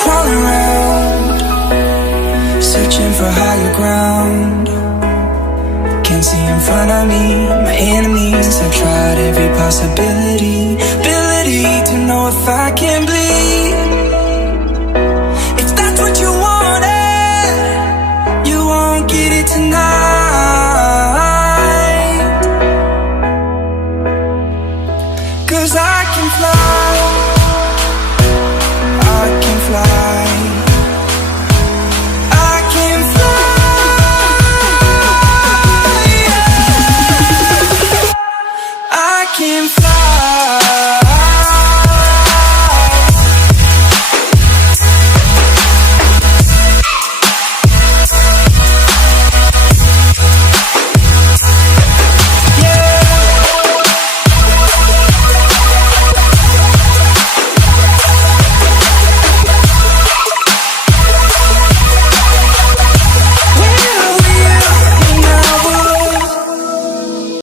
Crawling around, searching for higher ground. Can't see in front of me, my enemies have tried every possibility.